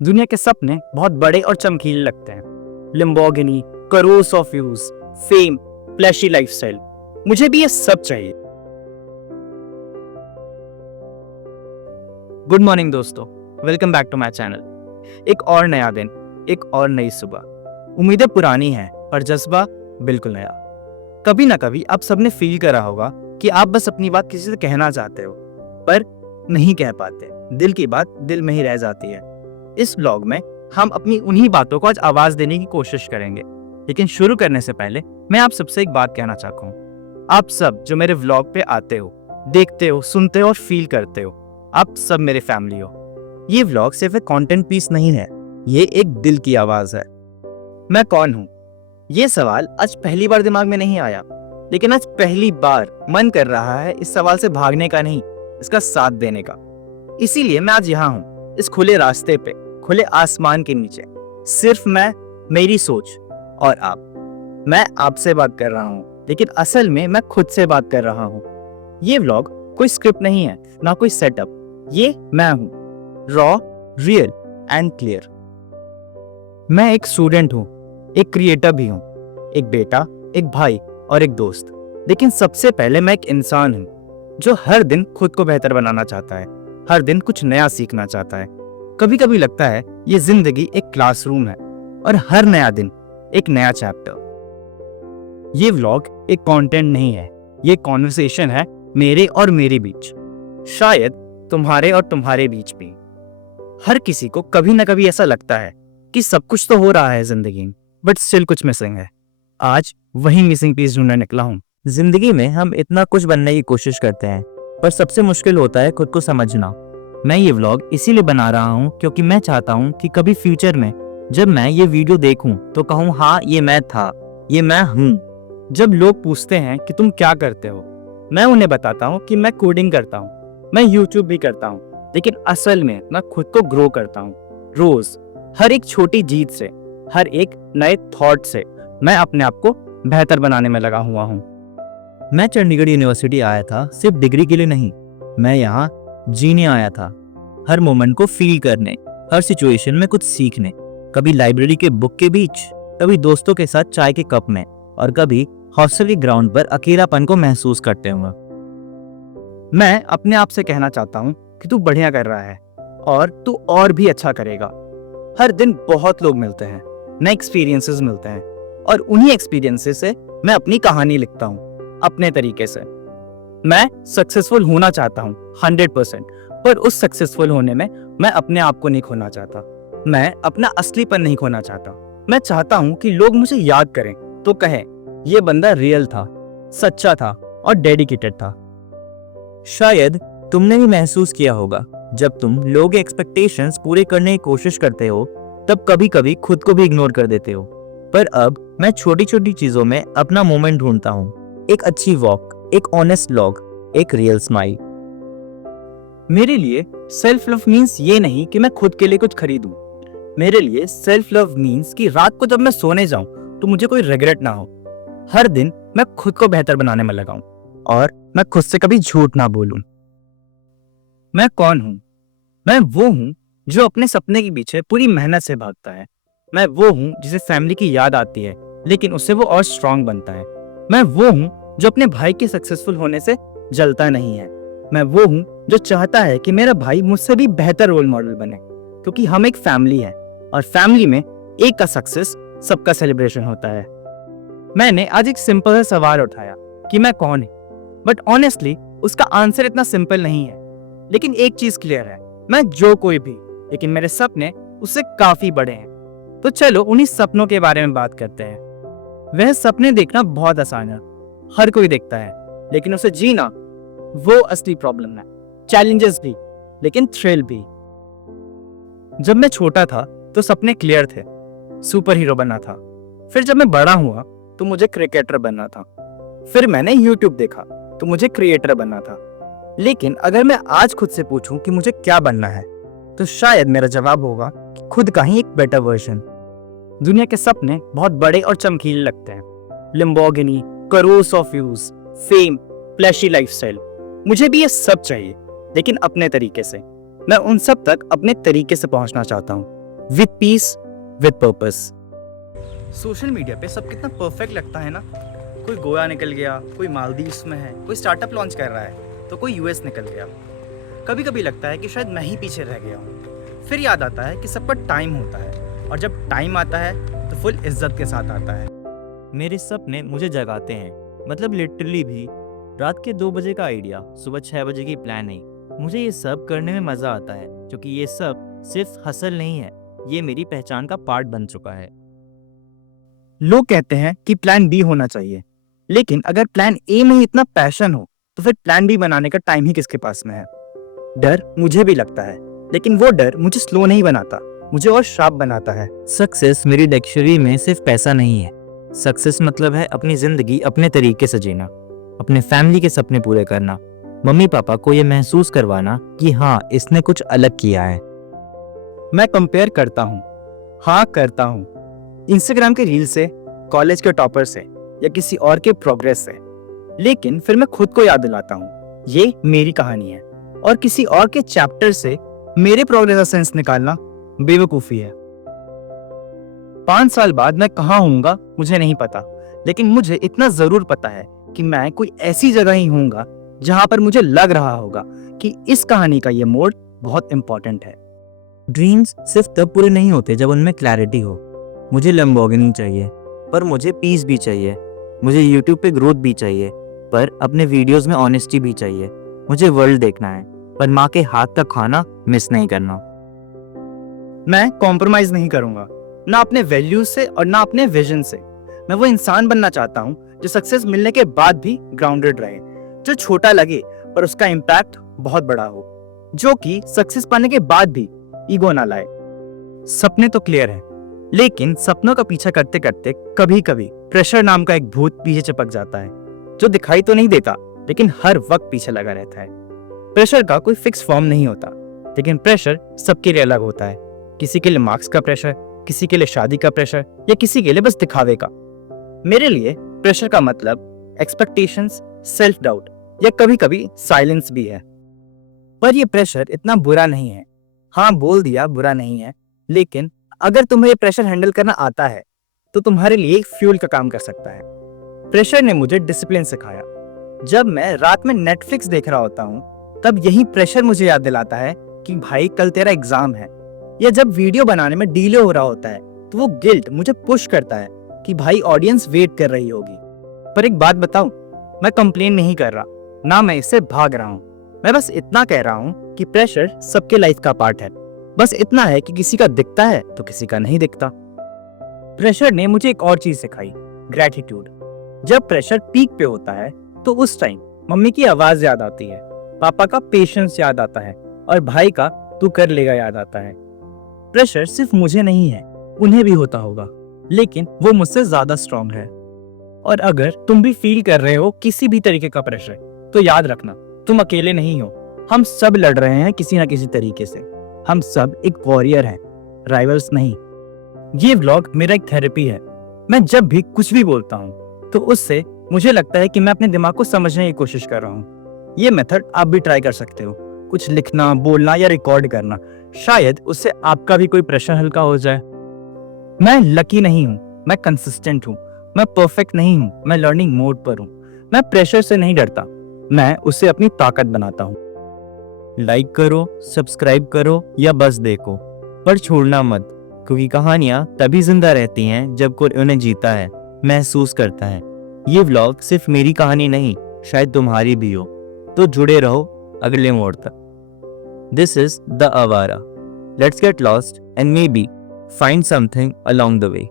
दुनिया के सपने बहुत बड़े और चमकीले लगते हैं। Lamborghini, crores of views, fame, flashy lifestyle. मुझे भी ये सब चाहिए। गुड मॉर्निंग दोस्तों, welcome back to my channel. एक और नया दिन, एक और नई सुबह। उम्मीदें पुरानी हैं पर जज्बा बिल्कुल नया। कभी ना कभी आप सबने फील करा होगा कि आप बस अपनी बात किसी से कहना चाहते हो पर नहीं कह पाते। दिल की बात दिल में ही रह जाती है। इस व्लॉग में हम अपनी उन्हीं बातों को आज आवाज देने की कोशिश करेंगे। लेकिन शुरू करने से पहले मैं आप सबसे एक बात कहना चाहता हूँ। आप सब जो मेरे व्लॉग पे आते हो, देखते हो, सुनते हो और फील करते हो, आप सब मेरे फैमिली हो। ये व्लॉग सिर्फ एक कंटेंट पीस नहीं है, ये एक दिल की आवाज है। मैं कौन हूँ? ये सवाल आज पहली बार दिमाग में नहीं आया, लेकिन आज पहली बार मन कर रहा है इस सवाल से भागने का नहीं, इसका साथ देने का। इसीलिए मैं आज यहाँ हूँ, इस खुले रास्ते पे, खुले आसमान के नीचे। सिर्फ मैं, मेरी सोच और आप। मैं आपसे बात कर रहा हूँ, लेकिन असल में मैं खुद से बात कर रहा हूँ। ये व्लॉग कोई स्क्रिप्ट नहीं है, ना कोई सेटअप। ये मैं हूँ, रॉ, रियल एंड क्लियर। मैं एक स्टूडेंट हूँ, एक क्रिएटर भी हूँ, एक बेटा, एक भाई और एक दोस्त। लेकिन सबसे पहले मैं एक इंसान हूँ जो हर दिन खुद को बेहतर बनाना चाहता है, हर दिन कुछ नया सीखना चाहता है। कभी कभी लगता है ये जिंदगी एक क्लासरूम है और हर नया दिन एक नया चैप्टर। ये व्लॉग एक कंटेंट नहीं है, ये कॉन्वर्सेशन है मेरे और मेरे बीच, शायद तुम्हारे और तुम्हारे बीच भी। हर किसी को कभी ना कभी ऐसा लगता है कि सब कुछ तो हो रहा है जिंदगी में, बट स्टिल कुछ मिसिंग है। आज वही मिसिंग पीस ढूंढने निकला हूँ। जिंदगी में हम इतना कुछ बनने की कोशिश करते हैं, पर सबसे मुश्किल होता है खुद को समझना। मैं ये व्लॉग इसीलिए बना रहा हूँ क्योंकि मैं चाहता हूँ कि कभी फ्यूचर में जब मैं ये वीडियो देखूं तो कहूँ, हाँ ये मैं था, ये मैं हूँ। जब लोग पूछते हैं कि तुम क्या करते हो, मैं उन्हें बताता हूँ कि मैं कोडिंग करता हूँ, मैं यूट्यूब भी करता हूँ, लेकिन असल में मैं खुद को ग्रो करता हूँ। रोज हर एक छोटी जीत से, हर एक नए थॉट से मैं अपने आप को बेहतर बनाने में लगा हुआ हूँ। मैं चंडीगढ़ यूनिवर्सिटी आया था सिर्फ डिग्री के लिए नहीं, मैं यहाँ जीने आया था। हर मोमेंट को फील करने, हर सिचुएशन में कुछ सीखने। कभी लाइब्रेरी के बुक के बीच, कभी दोस्तों के साथ चाय के कप में, और कभी हॉस्टल के ग्राउंड पर अकेलापन को महसूस करते हुए। मैं अपने आप से कहना चाहता हूँ कि तू बढ़िया कर रहा है और तू और भी अच्छा करेगा। हर दिन बहुत लोग मिलते हैं, नए एक्सपीरियंसेस मिलते हैं, और उन्हीं एक्सपीरियंसेस से मैं अपनी कहानी लिखता हूँ अपने तरीके से। मैं सक्सेसफुल होना चाहता हूँ 100%, पर उस सक्सेसफुल होने में मैं अपने आप को नहीं खोना चाहता। मैं अपना असलीपन नहीं खोना चाहता। मैं चाहता हूँ कि लोग मुझे याद करें तो कहें, ये बंदा रियल था, सच्चा था और डेडिकेटेड था। शायद तुमने भी महसूस किया होगा, जब तुम लोगों के एक्सपेक्टेशंस पूरे करने की कोशिश करते हो तब कभी कभी खुद को भी इग्नोर कर देते हो। पर अब मैं छोटी छोटी चीजों में अपना मोमेंट ढूंढता हूँ। एक अच्छी वॉक, एक ऑनेस्ट व्लॉग, एक रियल स्माइल। मेरे लिए सेल्फ लव मीन्स ये नहीं कि मैं खुद के लिए कुछ खरीदूं। मेरे लिए सेल्फ लव मीन्स कि रात को जब मैं सोने जाऊं तो मुझे कोई रिग्रेट ना हो। हर दिन मैं खुद को बेहतर बनाने में लगाऊं और मैं खुद से कभी झूठ ना बोलूं। मैं कौन हूं? मैं वो हूं जो अपने सपने के पीछे पूरी मेहनत से भागता है। मैं वो हूं जिसे फैमिली की याद आती है, लेकिन उससे वो और स्ट्रांग बनता है। मैं वो हूं जो अपने भाई के सक्सेसफुल होने से जलता नहीं है। मैं वो हूं जो चाहता है कि मेरा भाई मुझसे भी बेहतर रोल मॉडल बने, क्योंकि हम एक फैमिली है और फैमिली में एक का सक्सेस सबका सेलिब्रेशन होता है। मैंने आज एक सिंपल सा सवाल उठाया कि मैं कौन है, बट ऑनेस्टली उसका आंसर इतना सिंपल नहीं है। लेकिन एक चीज क्लियर है, मैं जो कोई भी, लेकिन मेरे सपने उससे काफी बड़े हैं। तो चलो उन्हीं सपनों के बारे में बात करते हैं। वह सपने देखना बहुत आसान है, हर कोई देखता है, लेकिन उसे जीना वो असली प्रॉब्लम है। चैलेंजेस भी, लेकिन थ्रिल भी। जब मैं छोटा था तो सपने क्लियर थे, सुपर हीरो बनना था। फिर जब मैं बड़ा हुआ तो मुझे क्रिकेटर बनना था। फिर मैंने यूट्यूब देखा तो मुझे क्रिएटर बनना था। लेकिन अगर मैं आज खुद से पूछूं कि मुझे क्या बनना है, तो शायद मेरा जवाब होगा कि खुद का ही एक बेटर वर्जन। दुनिया के सपने बहुत बड़े और चमकीले लगते हैं। Lamborghini, crores of views, fame, flashy lifestyle. मुझे भी ये सब चाहिए, लेकिन अपने तरीके से। मैं उन सब तक अपने तरीके से पहुंचना चाहता हूँ। With piece, with purpose. Social media पे सब कितना परफेक्ट लगता है ना। कोई गोवा निकल गया, कोई मालदीव्स में है, कोई स्टार्टअप लॉन्च कर रहा है, तो कोई यूएस निकल गया। कभी कभी लगता है कि शायद मैं ही पीछे रह गया हूँ। फिर याद आता है कि सबका टाइम होता है, और जब टाइम आता है तो फुल इज्जत के साथ आता है। मेरे सपने मुझे जगाते हैं, मतलब लिटरली भी। रात के 2 बजे का आइडिया, सुबह 6 बजे की प्लानिंग, मुझे ये सब करने में मज़ा आता है, क्योंकि ये सब सिर्फ हसल नहीं है, ये मेरी पहचान का पार्ट बन चुका है। लोग कहते हैं कि प्लान बी होना चाहिए, लेकिन अगर प्लान ए में ही इतना पैशन हो तो फिर प्लान बी बनाने का टाइम ही किसके पास में है। डर मुझे भी लगता है, लेकिन वो डर मुझे स्लो नहीं बनाता, मुझे और शार्प बनाता है। सक्सेस मेरी डिक्शनरी में सिर्फ पैसा नहीं है। सक्सेस मतलब है अपनी जिंदगी अपने तरीके से जीना, अपने फैमिली के सपने पूरे करना, मम्मी पापा को ये महसूस करवाना कि हाँ, इसने कुछ अलग किया है। मैं कंपेयर करता हूँ, हाँ करता हूँ, इंस्टाग्राम के रील से, कॉलेज के टॉपर से, या किसी और के प्रोग्रेस से। लेकिन फिर मैं खुद को याद दिलाता हूँ, ये मेरी कहानी है, और किसी और के चैप्टर से मेरे प्रोग्रेस का सेंस निकालना बेवकूफ़ी है। 5 साल बाद मैं कहाँ होऊंगा मुझे नहीं पता, लेकिन मुझे इतना जरूर पता है कि मैं कोई ऐसी जगह ही होऊंगा जहां पर मुझे लग रहा होगा कि इस कहानी का ये मोड़ बहुत इंपॉर्टेंट है। ड्रीम्स सिर्फ तब पूरे नहीं होते जब उनमें क्लैरिटी हो। मुझे लैम्बोर्गिनी चाहिए, पर मुझे पीस भी चाहिए। मुझे यूट्यूब पे ग्रोथ भी चाहिए, पर अपने वीडियोस में ऑनेस्टी भी चाहिए। मुझे वर्ल्ड देखना है, पर माँ के हाथ का खाना मिस नहीं करना। मैं कॉम्प्रोमाइज नहीं करूंगा, ना अपने वैल्यूज से और ना अपने विजन से। मैं वो इंसान बनना चाहता हूँ जो सक्सेस मिलने के बाद भी ग्राउंडेड रहे, जो छोटा लगे पर उसका इम्पैक्ट बहुत बड़ा हो, जो कि सक्सेस पाने के बाद भी ईगो ना लाए। सपने तो क्लियर है, लेकिन सपनों का पीछा करते करते कभी कभी प्रेशर नाम का एक भूत पीछे चिपक जाता है, जो दिखाई तो नहीं देता लेकिन हर वक्त पीछे लगा रहता है। प्रेशर का कोई फिक्स फॉर्म नहीं होता, लेकिन प्रेशर सबके लिए अलग होता है। किसी के लिए मार्क्स का प्रेशर, किसी के लिए शादी का प्रेशर, या किसी के लिए बस दिखावे का। मेरे लिए प्रेशर का मतलब एक्सपेक्टेशंस, सेल्फ डाउट, या कभी कभी साइलेंस भी है। पर ये प्रेशर इतना बुरा नहीं है। हाँ, बोल दिया बुरा नहीं है, लेकिन अगर तुम्हें ये प्रेशर हैंडल करना आता है तो तुम्हारे लिए एक फ्यूल का काम कर सकता है। प्रेशर ने मुझे डिसिप्लिन सिखाया। जब मैं रात में नेटफ्लिक्स देख रहा होता हूँ, तब यही प्रेशर मुझे याद दिलाता है कि भाई कल तेरा एग्जाम है। या जब वीडियो बनाने में डिले हो रहा होता है, तो वो गिल्ट मुझे पुश करता है कि भाई ऑडियंस वेट कर रही होगी। पर एक बात बताऊं, मैं कंप्लेन नहीं कर रहा, ना मैं इससे भाग रहा हूँ। मैं बस इतना कह रहा हूँ कि प्रेशर सबके लाइफ का पार्ट है। बस इतना है कि किसी का दिखता है तो किसी का नहीं दिखता। प्रेशर ने मुझे एक और चीज सिखाई, ग्रेटिट्यूड। जब प्रेशर पीक पे होता है तो उस टाइम मम्मी की आवाज याद आती है, पापा का पेशेंस याद आता है, और भाई का तू कर लेगा याद आता है। प्रेशर सिर्फ मुझे नहीं है, उन्हें भी होता होगा, लेकिन वो मुझसे ज्यादा स्ट्रांग है। और अगर तुम भी फील कर रहे हो किसी भी तरीके का प्रेशर, तो याद रखना तुम अकेले नहीं हो। हम सब लड़ रहे हैं किसी ना किसी तरीके से। हम सब एक वॉरियर हैं, राइवल्स नहीं। ये व्लॉग मेरा एक थेरेपी है। मैं जब भी कुछ भी बोलता हूँ तो उससे मुझे लगता है कि मैं अपने दिमाग को समझने की कोशिश कर रहा हूँ। ये मेथड आप भी ट्राई कर सकते हो, कुछ लिखना, बोलना या रिकॉर्ड करना। शायद उससे आपका भी कोई प्रेशर हल्का हो जाए। मैं लकी नहीं हूँ, मैं कंसिस्टेंट हूँ। मैं परफेक्ट नहीं हूँ, मैं लर्निंग मोड पर हूँ। मैं प्रेशर से नहीं डरता, मैं उसे अपनी ताकत बनाता हूँ। लाइक करो, सब्सक्राइब करो या बस देखो, पर छोड़ना मत, क्योंकि कहानियां तभी जिंदा रहती हैं जब कोई उन्हें जीता है, महसूस करता है। ये व्लॉग सिर्फ मेरी कहानी नहीं, शायद तुम्हारी भी हो। तो जुड़े रहो अगले मोड़ तक। दिस इज द आवारा। Let's get lost and may be find something along the way.